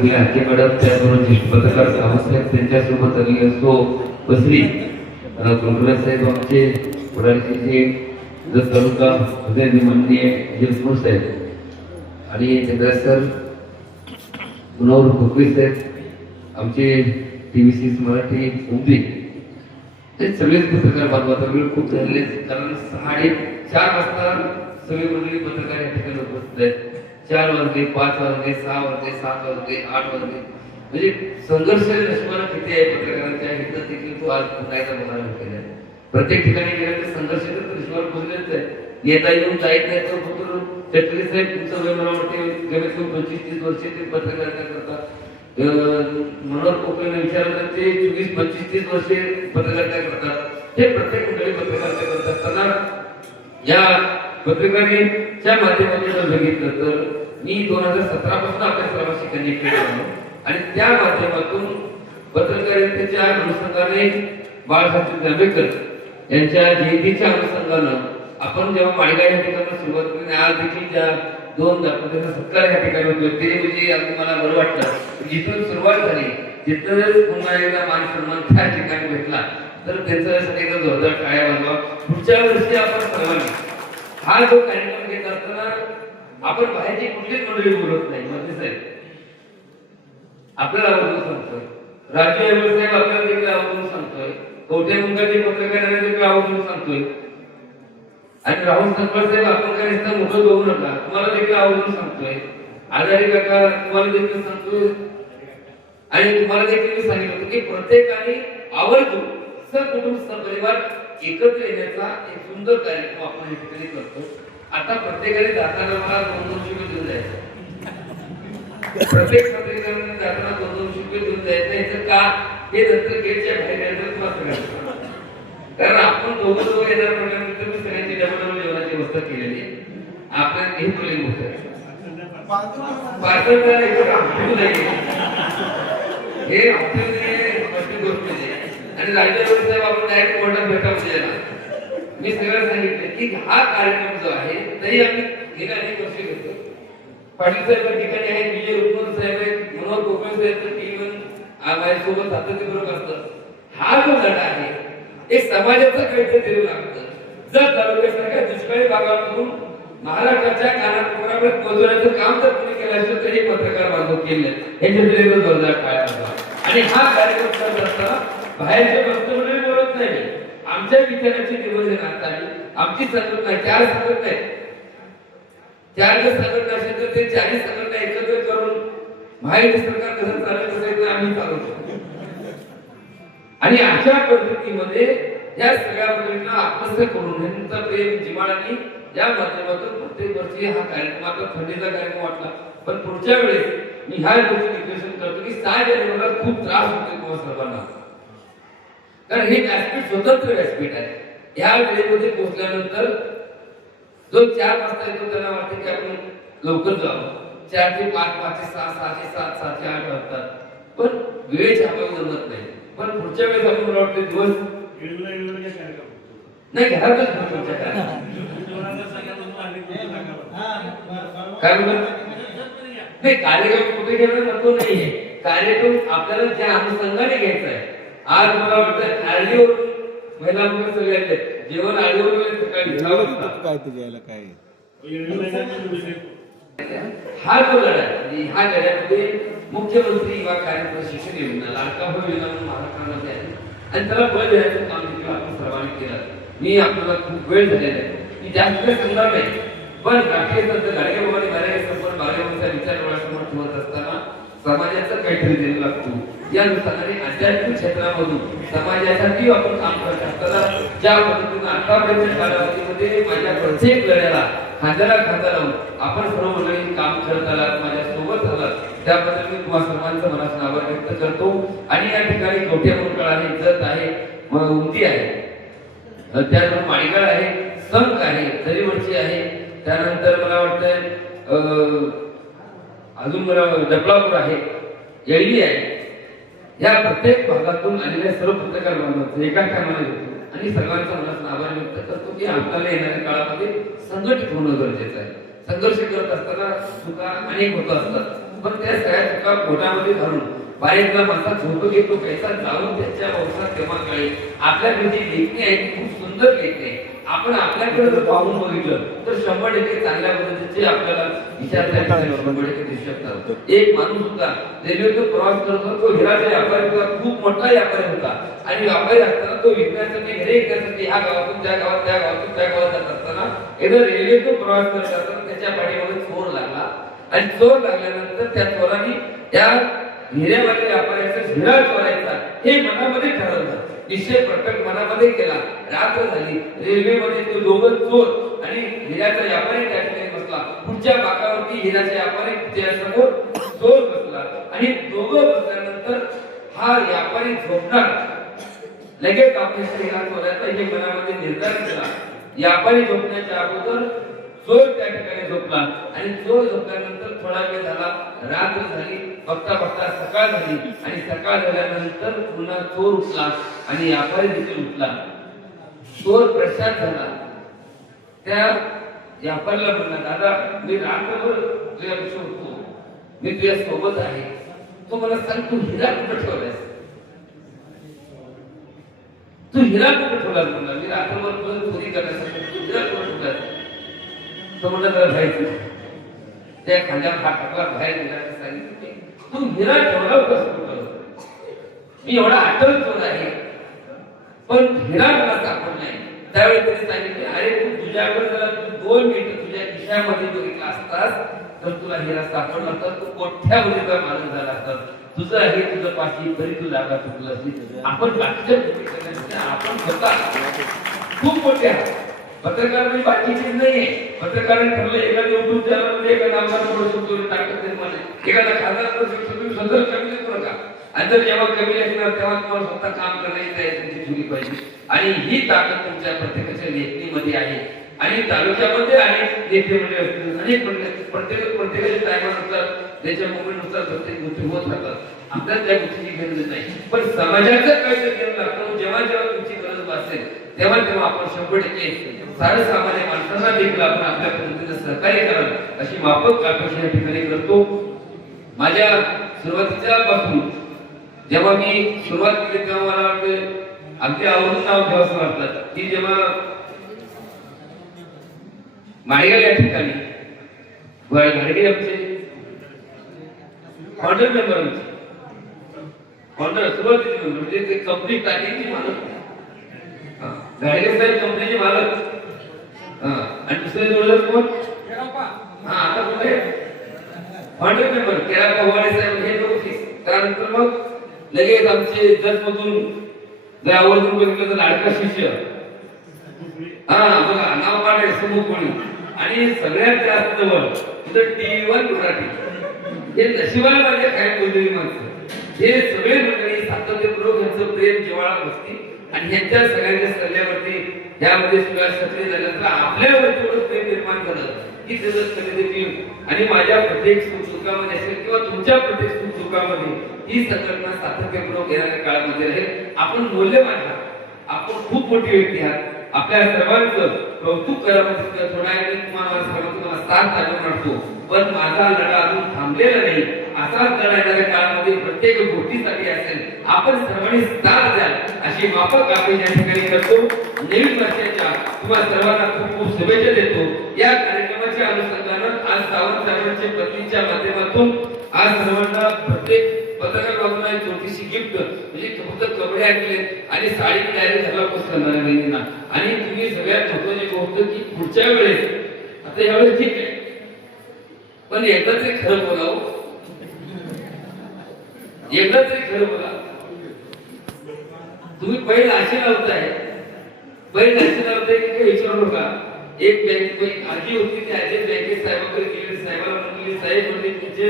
सुप्रिया आणखी मॅडम त्याबरोबर ज्येष्ठ पत्रकार सावंतसाहेब त्यांच्यासोबत आली असतो. बसली. कुलकर्णी साहेब आमचे पुढारीचे जे तालुका हृदय माननीय जयपूर साहेब आणि चंद्रा सर पुनवर भोकवी साहेब आमचे टी व्ही सी मराठी उमदी. ते सगळेच पत्रकार बांधवाचा वेळ खूप झालेले कारण साडे चार वाजता सगळे मंडळी पत्रकार या ठिकाणी उपस्थित आहेत. चार वर्गे पाच वर्गे सहा वर्गे सात वर्गे आठ वर्गे. म्हणजे संघर्ष लक्ष्मण किती आहे? पत्रकारांच्या हिथं देखील तो आज पुन्हा बघायला भेटलेला आहे प्रत्येक ठिकाणी गेलं तर संघर्ष तर नशिबाला पोहोचलेच आहे. येता येऊन जायत नाही तर पुत्र चटकरी साहेब तुमचं वय मला वाटते कमीत कमी पंचवीस तीस वर्ष ते पत्रकारिता करतात. मनोहर कोकणे विचारलं तर ते चोवीस पंचवीस तीस वर्षे पत्रकारिता करतात. हे प्रत्येक मंडळी पत्रकारिता करतात. त्यांना या पत्रकारितेच्या माध्यमातून बघितलं तर मी दोन हजार सतरा पासून आपल्या सर्वांशी कनेक्ट केलं आणि त्या माध्यमातून पत्रकारितेच्या अनुषंगाने बाळासाहेब जांभेकर यांच्या जयंतीच्या अनुषंगानं आपण जेव्हा माळगा या ठिकाणी सुरुवात केली आणि आज देखील ज्या दोन दाखवण्याचा सत्कार या ठिकाणी होतो ते म्हणजे अगदी मला बरं वाटलं. जिथून सुरुवात झाली जिथं पुन्हा एकदा मान सन्मान त्या ठिकाणी भेटला तर त्यांचं सगळ्यांना जोरदार टाळ्या वाजवा. पुढच्या वर्षी आपण सर्वांनी हा जो कार्यक्रम घेत असतो आपण बाहेरची कुठलीच मंडळी बोलत नाही मंत्री साहेब? आपल्याला आवडून सांगतोय. राज्य साहेब आपल्याला देखील आवडून सांगतोय. कवठे मुंगाचे पत्रकार देखील आवडून सांगतोय. आणि राहुल संकट साहेब आपण काय नुसतं मोठं बघू नका तुम्हाला देखील आवडून सांगतोय. आजारी काका तुम्हाला देखील सांगतोय. आणि तुम्हाला देखील मी सांगितलं होतं की प्रत्येकाने आवर्जून सहकुटुंब सपरिवार एकत्र येण्याचा एक सुंदर कार्यक्रम आपण या ठिकाणी करतो. आता प्रत्येकाने जाताना मला दोन दोनशे रुपये देऊन जायचं. प्रत्येक पत्रिकाने जाताना दोन दोनशे रुपये देऊन जायचं. याचं का? हे नंतर गेटच्या बाहेर यायचं तुम्हाला कारण आपण दोघं दोघं येणार म्हटल्यानंतर मी सगळ्यांची डबल डबल जेवणाची व्यवस्था केलेली आहे. आपल्या हे बोलले होतं पार्सल तर एकच हे आमच्याकडे स्पष्ट गोष्ट आणि राज्यावर साहेब आपण डायरेक्ट कोर्टात भेटावं म्हणजे मी सगळं सांगितलं की हा कार्यक्रम जो आहे तरी आम्ही गेल्या अनेक वर्ष घेतो. पाटील साहेब ठिकाणी आहेत विजय रुक्मन साहेब आहेत मनोहर कोकण साहेब तर टी माझ्यासोबत सातत्यपूर्वक असतं हा जो लढा आहे एक समाजाचं काहीतरी देऊ लागतं. जर तालुक्यासारख्या दुष्काळी भागामधून महाराष्ट्राच्या कानाकोपऱ्यापर्यंत पोहोचवण्याचं काम जर कोणी केलं असेल तर हे पत्रकार बांधव केलं. ह्याच्यातले जोरदार काय आणि हा कार्यक्रम करत असताना बाहेरच्या वस्तूमध्ये बोलत नाही. आमच्या विचाराची निवडणूक आली आमची संघटना चार संघटना आहेत. चार जर संघटना असेल तर ते चारही संघटना एकत्र करून माहिती सरकार कसं चालत असेल तर आम्ही चालू शकतो. आणि अशा पद्धतीमध्ये या सगळ्या मुलींना आत्मस्थ करून यांचा प्रेम जिमाडाने या माध्यमातून प्रत्येक वर्षी हा कार्यक्रम आता थंडीचा कार्यक्रम वाटला पण पुढच्या वेळेस मी ह्या गोष्टी विश्लेषण करतो की साय जानेवारीला खूप त्रास होतो तुम्हा सर्वांना. कारण हे व्यासपीठ स्वतंत्र व्यासपीठ आहे. या वेळेमध्ये पोहोचल्यानंतर जो चार वाजता येतो त्यांना वाटतं की आपण लवकर जावं चार ते पाच पाच ते सहा सहा ते सात सहा ते आठ वाजतात. पण वेळेच्या अभावी जमत नाही. पण पुढच्या वेळेस आपण मला वाटतं दिवस नाही घरातच तुमच्या. काय? नाही कार्यक्रम कुठे घेणं नको नाहीये. कार्यक्रम आपल्याला ज्या अनुषंगाने घ्यायचा आहे. आज मला वाटतं आरडीवर महिला मुलं सगळे आले जेवण आरडीवर गेले सकाळी. काय? तुझ्या याला काय हा जो लढा आहे ह्या लढ्यामध्ये मुख्यमंत्री युवा कार्य प्रशिक्षण योजना लाडका भाऊ योजना म्हणून महाराष्ट्रामध्ये आहे. आणि त्याला बळ देण्याचं काम देखील आपण सर्वांनी केलं. मी आपल्याला खूप वेळ झालेला आहे. मी जास्त सांगणार नाही. पण राष्ट्रीय संत गाडगे बाबांनी काहीतरी देऊ लागतो या अनुषंगाने आध्यात्मिक क्षेत्रामधून समाजासाठी आपण काम करत असताना ज्या पद्धतीने आतापर्यंत कालावधीमध्ये माझ्या प्रत्येक लढ्याला हजारा खाता लावून आपण सर्व मंडळी काम करत आलात माझ्या सोबत आलात. त्याबद्दल मी तुम्हा सर्वांचं मनात आभार व्यक्त करतो. आणि या ठिकाणी गोठ्या मंडळ आहे जत आहे उमटी आहे. त्यानंतर माळीगाळ आहे संक आहे दरीवरची आहे. त्यानंतर मला वाटतंय अजून मला डबलापूर आहे. गेली आहे. या प्रत्येक भागातून आलेल्या सर्व पत्रकार बांधवांचं एका कामाने आणि सर्वांचा मनात आभार व्यक्त करतो की आपल्याला येणाऱ्या काळामध्ये संघटित होणं गरजेचं आहे. संघर्ष करत असताना चुका अनेक होत असतात. पण त्या सगळ्या चुका पोटामध्ये घालून बाहेरला माणसा झोप घेतो पैसा जाऊन त्याच्या वंशात तेव्हा कळेल आपल्याकडे जी लेखणी आहे ती खूप सुंदर लेखणी आहे. आपण आपल्याकडे जर पाहून बघितलं तर शंभर टक्के चांगल्या पद्धतीचे आपल्याला विचार शंभर टक्के दिसू शकतात. एक माणूस होता रेल्वेतून प्रवास करत होता तो हिराचा व्यापारी होता खूप मोठा व्यापारी होता. आणि व्यापारी असताना तो विकण्यासाठी घरे विकण्यासाठी ह्या गावातून त्या गावात त्या गावातून त्या गावात जात असताना एकदा रेल्वेतून प्रवास करत असताना त्याच्या पाठीमध्ये चोर लागला. आणि चोर लागल्यानंतर त्या चोराने त्या हिऱ्यावाल्या व्यापाऱ्याचा हिरा चोरायचा हे मनामध्ये ठरवलं. निश्चय परफेक्ट मनामध्ये केला. रात्र झाली. रेल्वेमध्ये तो दोघं चोर आणि हिऱ्याचा व्यापारी त्या ठिकाणी बसला. पुढच्या बाकावरती हिऱ्याचा व्यापारी त्या चोर बसला. आणि दोघं बसल्यानंतर हा व्यापारी झोपणार. लगेच आपल्या शरीरात चोरायचा हे मनामध्ये निर्धार केला. व्यापारी झोपण्याच्या अगोदर चोर त्या ठिकाणी झोपला. आणि चोर झोपल्यानंतर थोडा वेळ झाला. रात्र झाली. बघता बघता सकाळ झाली आणि सकाळ झाल्यानंतर पुन्हा चोर उठला आणि व्यापारी देखील उठला चोर प्रशांत झाला. त्या व्यापाऱ्याला म्हणला दादा मी रात्रभर तुझ्या होतो. मी तुझ्या सोबत आहे. तो मला सांग तू हिरा कुठं ठेवलायस? तू हिरा कुठं ठेवला म्हणला मी रात्रभर तुझं चोरी करण्यासाठी तू हिरा कुठं ठेवलास तो म्हणला जरा जायचं त्या खांद्यावर हात टाकला बाहेर गेला सांगितलं तू हिरा ठेवला होतास कुठं मी एवढा आठवत चोर आहे. पण हिरा मला सापड नाही. त्यावेळी त्याने सांगितले अरे तू तुझ्यावर जरा तू दोन मिनिटं तुझ्या खिशामध्ये बघितला असतास तर तुला हिरा सापडला असता तू कोठ्यावरीचा मालक झाला असता तुझं आहे तुझं पाठी तरी तू जागा चुकलं असती आपण बाकीच्या आपण स्वतः खूप मोठे आहात. पत्रकार म्हणजे बाकीचे नाहीये. पत्रकारांनी ठरलं एखाद्या युट्यूब चॅनलमध्ये एका नामदार शकतो ताकद निर्माण एखादा खासदार करू शकतो तुम्ही स्वतः कमी करू नका आणि जर जेव्हा कमी असणार तेव्हा तुम्हाला स्वतः काम करण्याची तयारी तुमची ठेवली पाहिजे. आणि ही ताकद तुमच्या प्रत्येकाच्या लेखणीमध्ये आहे. आणि तालुक्यामध्ये आणि नेते म्हणजे अनेक प्रत्येक प्रत्येकाच्या टायमानुसार त्याच्या मोमेंटनुसार प्रत्येक गोष्टी होत राहतात. आपल्याला त्या गोष्टीची गरज नाही. पण समाजाचं काय गरज जेव्हा जेव्हा तुमची गरज भासेल तेव्हा तेव्हा आपण शंभर टक्के सामान्य माणसांना देखील आपण आपल्या पद्धतीने सहकार्य करावं अशी माफक अपेक्षा या ठिकाणी करतो. माझ्या सुरुवातीच्या पासून जेव्हा मी सुरुवात केली तेव्हा मला वाटतं अगदी आवडून नाव घ्यावं वाटतं की जेव्हा माळेगाव या ठिकाणी घाडगे आमचे फाउंडर मेंबर आमचे फाउंडर सुरुवातीचे म्हणजे ते कंपनी टाकीची मालक गाडगे साहेब कंपनीचे मालक. हा. आणि दुसरे जोडदार कोण? हा आता कुठे फाउंडर मेंबर केरापा वाडे साहेब हे लोक. त्यानंतर मग लगेच आमचे जतमधून जर आवर्जून बघितलं तर लाडका शिष्य. हा बघा नाव काढे समूह कोणी. आणि सगळ्यात जास्त जवळ तिथं टीव्ही वन मराठी. हे नशिबाला माझ्या काय बोललेली माणसं. हे सगळे मंडळी सातत्यपूर्वक यांचं प्रेम जिव्हाळा बसती आणि ह्यांच्या सगळ्यांच्या सल्ल्यावरती यामध्ये सुद्धा सक्रिय झाल्यानंतर आपल्यावरती एवढं प्रेम निर्माण झालं की त्याचं कधी देखील आणि माझ्या प्रत्येक सुखदुःखामध्ये असेल किंवा तुमच्या प्रत्येक सुखदुःखामध्ये ही संकल्पना सातत्यपूर्वक येणाऱ्या काळामध्ये राहील आपण मूल्यवान आहात. आपण खूप मोठी व्यक्ती आहात. आपल्या सर्वांचं कौतुक करावं थोडा तुम्हाला सर्व तुम्हाला साथ चालवून वाटतो पण माझा लढा अजून थांबलेला नाही. असाच लढा येणाऱ्या काळामध्ये प्रत्येक गोष्टीसाठी असेल. आपण सर्वांनी साथ द्याल. अशी माफक आपण या ठिकाणी करतो. नवीन वर्षाच्या तुम्हाला सर्वांना खूप खूप शुभेच्छा देतो. या कार्यक्रमाच्या अनुषंगानं आज सावंत साहेबांच्या पत्नीच्या माध्यमातून आज सर्वांना प्रत्येक पत्रकार बाजूला एक छोटीशी गिफ्ट म्हणजे फक्त कपडे आणले आणि साडी तयारी झाला पोस्ट करणार बहिणींना. आणि तुम्ही सगळ्यात महत्वाची गोष्ट की पुढच्या वेळेस आता यावेळेस ठीक आहे. पण एकदा खरं बोलाव. एकदा खरं बोला. तुम्ही बैल असे लावताय बैल असे लावताय की काही विचारू नका. एक बँक आजी होती ती आजी बँकेत साहेबाकडे गेली साहेबाला म्हणली साहेब म्हणले तिचे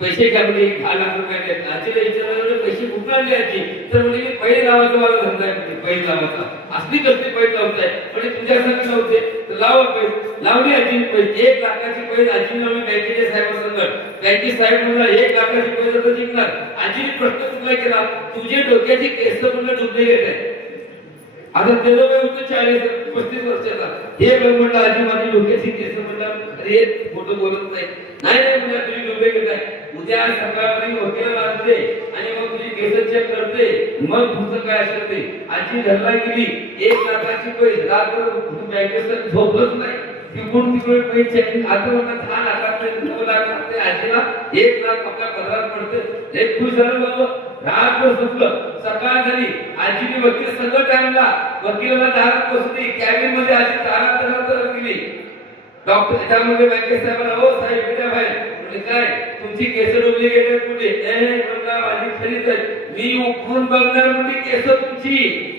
पैसे काय म्हणजे दहा लाख रुपये आणले आजीला विचारलं पैसे कुठून आणले आजी तर म्हणजे मी पैल लावायचा मला धंदा आहे. म्हणजे लावायचा असली करते पैल लावताय. म्हणजे तुझ्यासाठी लावते. तर लावा पैल. लावली आजी पैसे एक लाखाची पैसे आजी लावली बँकेच्या साहेबासंगत बँकेत साहेब म्हणला एक लाखाची पैसे तर जिंकणार आजीने प्रश्न तुला केला तुझे डोक्याचे केस म्हणलं डुप्लिकेट आहे आता ते लोक होतं चाळीस पस्तीस वर्षाचा हे लोक म्हणलं आजी माझी डोक्याची केस म्हणलं अरे खोटं बोलत नाही. नाही नाही म्हणलं तुझी डोके आहे उद्या सकाळपर्यंत वकील लागते आणि मग तुझी केस चेक करते मग तुझं काय असेल ते. आजी घरला गेली. एक लाखाची पैसे. रात्र बँकेत झोपलंच नाही. तिकडून तिकडे पैसे आता म्हणा दहा लाखाचे नऊ लाख ते आजीला एक लाख आपल्या पदरात पडते. एक खुश झालं बाबा. रात्र सुटलं सकाळ झाली. आजीने वकील सगळं टाइमला वकिलाला दारात बसली. कॅबिनमध्ये आजी दारात दारात गेली. डॉक्टर त्यामध्ये बँकेत साहेबांना हो साहेब बेटा बाहेर. म्हणजे काय? तुमची केस रुजली गेले कुठे? ए बघा माझी खरी तर. मी उठून बघणार म्हणजे केस तुमची?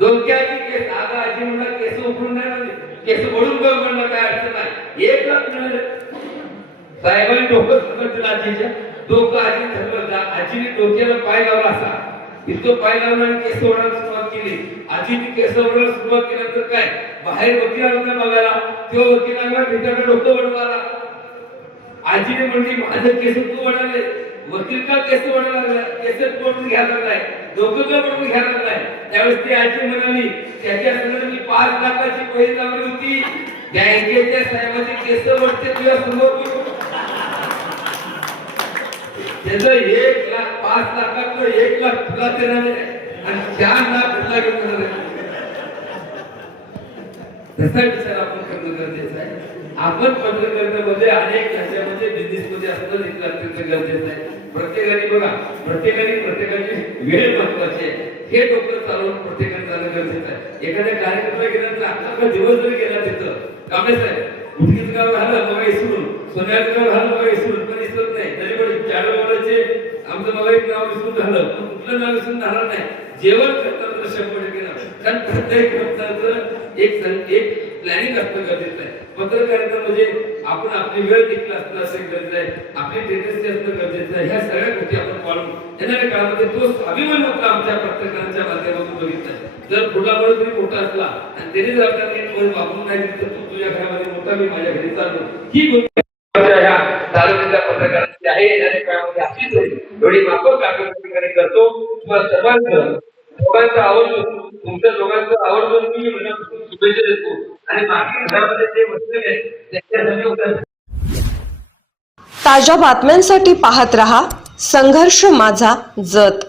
डोक्याची केस. आगा आजी म्हणा केस उठून नाही केस ओढून बघ म्हणलं काय अडचण नाही. एक लाख साहेबांनी डोकं समजलं आजीच्या. डोकं आजी धरलं. आजीने डोक्याला पाय लावला असा. इतकं पाय लावला आणि केस ओढायला सुरुवात केली. आजीने केस ओढायला सुरुवात केल्यानंतर काय? बाहेर वकील बघायला. तो वकिलांना भेटायला डोकं बनवायला आजीने म्हणली माझं केस तू वडाले वकील का केस वडायला लागला? केस तोडून घ्यायला लागलाय. डोकं का पडून घ्यायला लागलाय. त्यावेळेस ती आजी म्हणाली त्याच्यासमोर मी पाच लाखाची पैसे लावली होती. बँकेच्या साहेबाची केस वडते तुझ्या समोर त्याचं एक लाख पाच लाखातलं एक लाख तुला देणार आहे. आणि चार लाख तुला घेऊन तसा विचार आपण करणं गरजेचं आहे. आपण पत्रकारितेमध्ये अनेक ह्याच्यामध्ये बिझनेसमध्ये असणं देखील अत्यंत गरजेचं आहे. प्रत्येकाने बघा प्रत्येकाने प्रत्येकाची वेळ महत्वाची आहे. हे डोकं चालवून प्रत्येकाने जाणं गरजेचं आहे. एखाद्या कार्यक्रमाला गेल्यानंतर अख्खा दिवस जरी गेला तिथं. कामे आहे उठकीच गाव राहिलं बघा इसरून सोन्याचं गाव राहिलं बघा इसरून पण इसरत नाही. तरी पण चाडवाचे आमचं मला एक नाव विसरून झालं. पण कुठलं नाव विसरून झालं नाही. जेवण करताना शंभर टक्के कारण प्रत्येक शब्दाचं एक एक प्लॅनिंग असणं गरजेचं आहे. पत्रकारिता म्हणजे आपण आपली वेळ देखील असणं असं गरजेचं आहे. आपली टेंडन्सी असणं गरजेचं आहे. ह्या सगळ्या गोष्टी आपण पाळून येणाऱ्या काळामध्ये तो स्वाभिमान मात्र आमच्या पत्रकारांच्या माध्यमातून बघितला जर फुलामुळे जरी मोठा असला आणि त्याने जर आपल्याला नीट वेळ वापरून नाही दिली तर तू तुझ्या घरामध्ये मोठा मी माझ्या घरी चाललो. ही गोष्ट ह्या तालुक्यातल्या पत्रकारांची आहे. येणाऱ्या काळामध्ये अशीच होईल एवढी माफक कागदपत्री करतो. तुम्हाला सर्वांचं दोघांचं आवर्जून तुमच्या दोघांचं आवडतो मी म्हणत शुभेच्छा आणि बाकी घरामध्ये जे बसलेले आहेत त्यांच्यासाठी ताज्या बातम्यांसाठी पाहत रहा संघर्ष माझा जत.